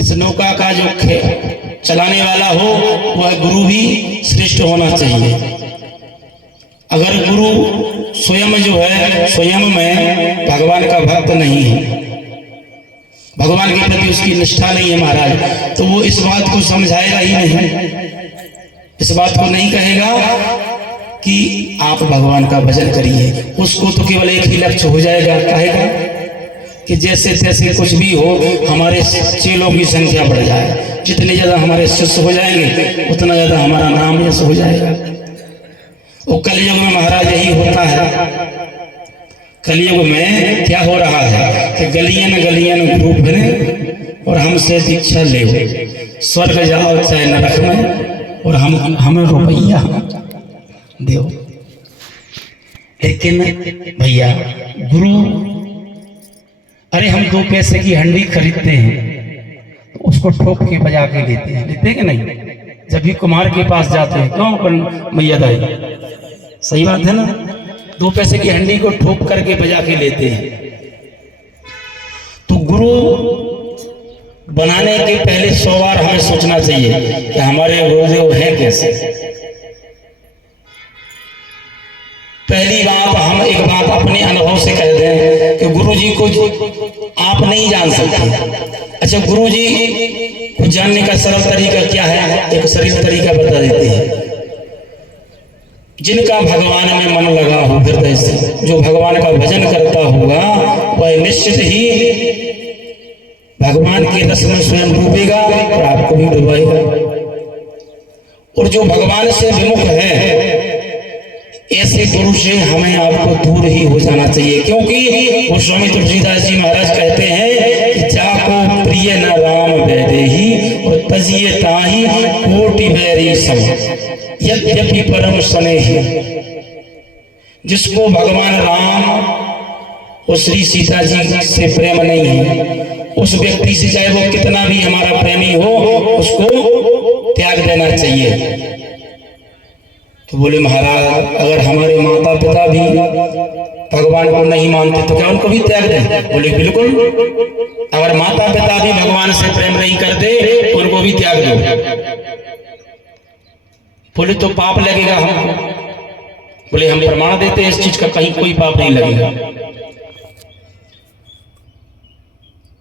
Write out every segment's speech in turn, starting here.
इस नौका का जो चलाने वाला हो वह गुरु भी श्रेष्ठ होना चाहिए। अगर गुरु स्वयं जो है स्वयं में भगवान का भक्त नहीं है, भगवान के प्रति उसकी निष्ठा नहीं है महाराज, तो वो इस बात को समझाएगा ही नहीं, इस बात को नहीं कहेगा कि आप भगवान का भजन करिए। उसको तो केवल एक ही लक्ष्य हो जाएगा, कहेगा कि जैसे तैसे कुछ भी हो हमारे चेलों की संख्या बढ़ जाए, जितने ज्यादा हमारे शिष्य हो जाएंगे उतना ज्यादा हमारा नाम यश हो जाएगा। वो कलयुग में महाराज यही होता है। कलयुग में क्या हो रहा है कि गलियन गलियन गुरु फिरे और हमसे दीक्षा ले, स्वर्ग जाओ चाहे नरक में और हमें रुपया दो। लेकिन भैया गुरु, अरे हम 2 पैसे की हंडी खरीदते हैं तो उसको ठोक के बजा के लेते हैं, लेते कि नहीं? जब भी कुमार के पास जाते हैं, क्यों मैया दाई, सही बात है ना? 2 पैसे की हंडी को ठोक करके बजा के लेते हैं। तो गुरु बनाने के पहले 100 बार हमें सोचना चाहिए कि हमारे गुरुदेव हैं कैसे। पहली बात, हम एक बात अपने अनुभव से कह दें कि गुरुजी को आप नहीं जान सकते। अच्छा, गुरुजी को जानने का सरल तरीका क्या है? एक सरल तरीका बता देते हैं। जिनका भगवान में मन लगा हो हृदय से, जो भगवान का भजन करता होगा वह निश्चित ही भगवान के रस में स्वयं डूबेगा और आपको भी डुबाएगा। और जो भगवान से विमुख है, ऐसे गुरु से हमें आपको दूर ही हो जाना चाहिए। क्योंकि वो स्वामी तुलसीदास जी महाराज कहते हैं कि जाको प्रिय न राम वैदेही और तजिए ताही कोटि बैरी सम, यद्यपि परम स्नेही। जिसको भगवान राम और श्री सीता जी से प्रेम नहीं है, उस व्यक्ति से चाहे वो कितना भी हमारा प्रेमी हो, उसको त्याग देना चाहिए। तो बोले महाराज, अगर हमारे माता पिता भी भगवान को नहीं मानते तो क्या उनको भी त्याग दें? बोले बिल्कुल। अगर माता पिता भी भगवान से प्रेम नहीं करते उनको भी त्याग दो। बोले तो पाप लगेगा हमको? बोले हम प्रमाण देते हैं इस चीज का, कहीं कोई पाप नहीं लगेगा।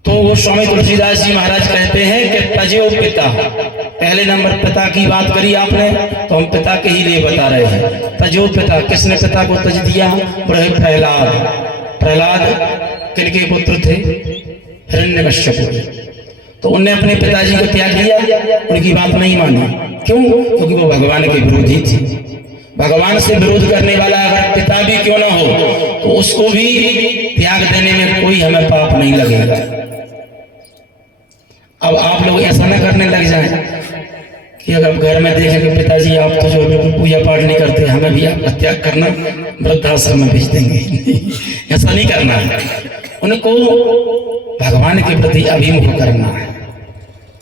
तो वो स्वामी तुलसीदास जी महाराज कहते हैं कि तजो पिता, पहले नंबर पिता की बात करी आपने, तो हम पिता के ही लिए बता रहे हैं। तजो पिता, किसने पिता को तज दिया? प्रहलाद। प्रहलाद किनके पुत्र थे? हिरण्यकश्यप। तो उनने अपने पिताजी को त्याग दिया, उनकी बात नहीं मानी। क्यों? क्योंकि वो भगवान के विरोधी थे। भगवान से विरोध करने वाला अगर पिता भी क्यों ना हो तो उसको भी त्याग देने में कोई हमें पाप नहीं लगेगा। अब आप लोग ऐसा ना करने लग जाएं कि अगर घर में देखें कि पिताजी आप तो जो बिल्कुल पूजा पाठ नहीं करते, हमें भी आपका त्याग करना, वृद्धाश्रम में भेज देंगे। ऐसा नहीं करना है। उनको भगवान के प्रति अभिमुख करना है।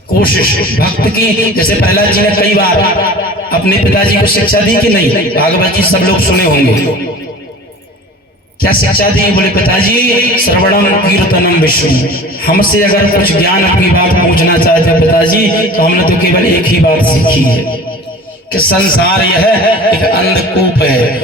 कोशिश भक्त की, जैसे प्रहलाद जी ने कई बार अपने पिताजी को शिक्षा दी कि नहीं? भागवत जी सब लोग सुने होंगे। क्या शिक्षा दी? बोले पिताजी श्रवणम कीर्तनम विष्णु, हमसे अगर कुछ ज्ञान अपनी बात पूछना चाहते हो पिताजी तो हमने तो केवल एक ही बात सीखी है कि संसार यह एक अंधकूप है,